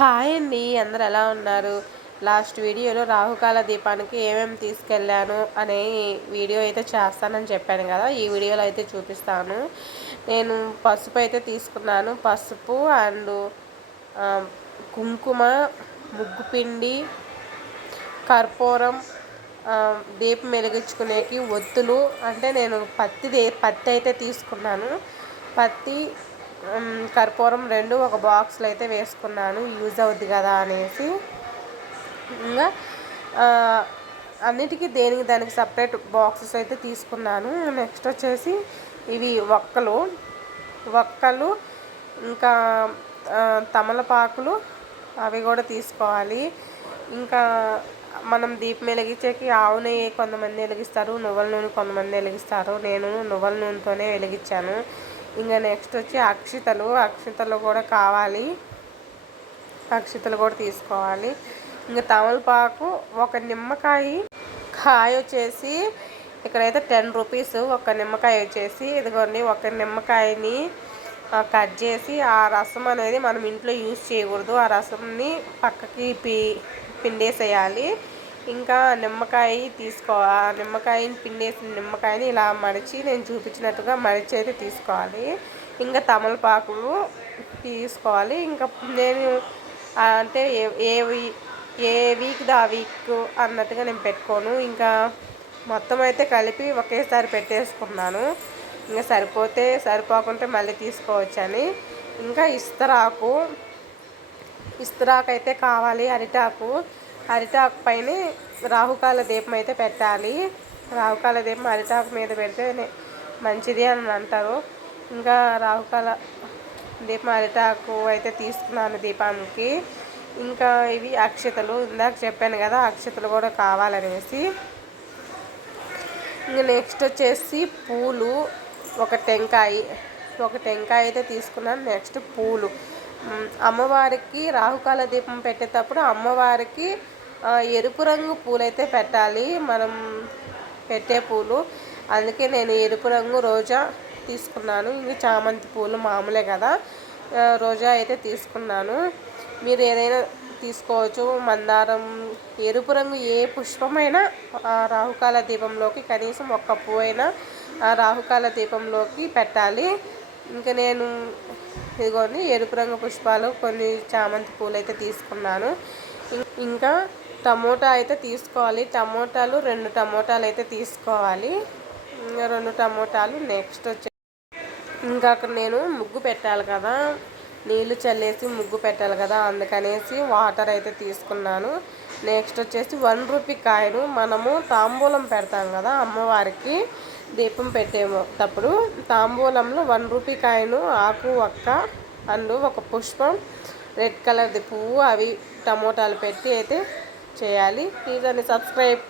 Hi అండి, అందరు ఎలా ఉన్నారు? లాస్ట్ వీడియోలో రాహుకాల దీపానికి ఏమేమి తీసుకెళ్ళాను అనే వీడియో అయితే చేస్తానని చెప్పాను కదా. ఈ వీడియోలో అయితే చూపిస్తాను. నేను పసుపు అయితే తీసుకున్నాను. పసుపు అండ్ కుంకుమ, ముగ్గుపిండి, కర్పూరం, దీపం వెలిగించుకునేకి ఒత్తులు. అంటే నేను పత్తి అయితే తీసుకున్నాను. పత్తి, కర్పూరం రెండు ఒక బాక్స్లో అయితే వేసుకున్నాను, యూజ్ అవుద్ది కదా అనేసి. ఇంకా అన్నిటికీ దానికి సపరేట్ బాక్సెస్ అయితే తీసుకున్నాను. నెక్స్ట్ వచ్చేసి ఇవి వక్కలు, ఇంకా తమలపాకులు, అవి కూడా తీసుకోవాలి. ఇంకా మనం దీపం వెలిగించేకి ఆవు నెయ్యి కొంతమంది వెలిగిస్తారు, నువ్వుల నూనె కొంతమంది వెలిగిస్తారు. నేను నువ్వుల నూనెతోనే వెలిగించాను. ఇంకా నెక్స్ట్ వచ్చి అక్షితలు కూడా కావాలి, అక్షితలు కూడా తీసుకోవాలి. ఇంకా తమలపాకు, ఒక నిమ్మకాయ వచ్చేసి ఇక్కడైతే 10 రూపీస్. ఒక నిమ్మకాయ వచ్చేసి ఇదిగోండి. ఒక నిమ్మకాయని కట్ చేసి ఆ రసం అనేది మనం ఇంట్లో యూజ్ చేయకూడదు, ఆ రసంని పక్కకి పిండేసేయాలి. ఇంకా నిమ్మకాయ నిమ్మకాయని పిండేసిన నిమ్మకాయని ఇలా మడిచి, నేను చూపించినట్టుగా మడిచి అయితే తీసుకోవాలి. ఇంకా తమలపాకులు తీసుకోవాలి. ఇంకా నేను అంటే ఏ వీక్ది ఆ వీక్ అన్నట్టుగా నేను పెట్టుకోను. ఇంకా మొత్తం అయితే కలిపి ఒకేసారి పెట్టేసుకున్నాను. ఇంకా సరిపోకుంటే మళ్ళీ తీసుకోవచ్చని. ఇంకా ఇస్తరాకు అయితే కావాలి. అరిటాకు పైన రాహుకాల దీపం అయితే పెట్టాలి. రాహుకాల దీపం అరిటాకు మీద పెడితే మంచిది అని అంటారు. ఇంకా రాహుకాల దీపం అరిటాకు అయితే తీసుకున్నాను దీపానికి. ఇంకా ఇవి అక్షతలు, ఇందాక చెప్పాను కదా అక్షతలు కూడా కావాలనేసి. ఇంకా నెక్స్ట్ వచ్చేసి పూలు, ఒక టెంకాయ అయితే తీసుకున్నాను. నెక్స్ట్ పూలు, అమ్మవారికి రాహుకాల దీపం పెట్టేటప్పుడు అమ్మవారికి ఎరుపు రంగు పూలైతే పెట్టాలి, మనం పెట్టే పూలు. అందుకే నేను ఎరుపు రంగు రోజా తీసుకున్నాను. ఇంక చామంతి పూలు మామూలే కదా, రోజా అయితే తీసుకున్నాను. మీరు ఏదైనా తీసుకోవచ్చు. మందారం, ఎరుపు రంగు ఏ పుష్పమైనా రాహుకాల దీపంలోకి కనీసం ఒక్క పువ్వు అయినా రాహుకాల దీపంలోకి పెట్టాలి. ఇంకా నేను ఇదిగోండి ఎరుపు రంగు పుష్పాలు, కొన్ని చామంతి పూలు అయితే తీసుకున్నాను. ఇంకా టమోటా అయితే తీసుకోవాలి. 2 టమోటాలు అయితే తీసుకోవాలి. 2 టమోటాలు. నెక్స్ట్ వచ్చి ఇంకా అక్కడ నేను ముగ్గు పెట్టాలి కదా, నీళ్ళు చల్లేసి ముగ్గు పెట్టాలి కదా, అందుకనేసి వాటర్ అయితే తీసుకున్నాను. నెక్స్ట్ వచ్చేసి 1 రూపీ కాయను మనము తాంబూలం పెడతాం కదా అమ్మవారికి దీపం పెట్టేటప్పుడు, తాంబూలంలో 1 రూపీ కాయను, ఆకు వక్క అండ్ ఒక పుష్పం, రెడ్ కలర్ది పువ్వు, అవి టమోటాలు పెట్టి అయితే చేయాలి. ప్లీజ్ అండి సబ్స్క్రైబ్.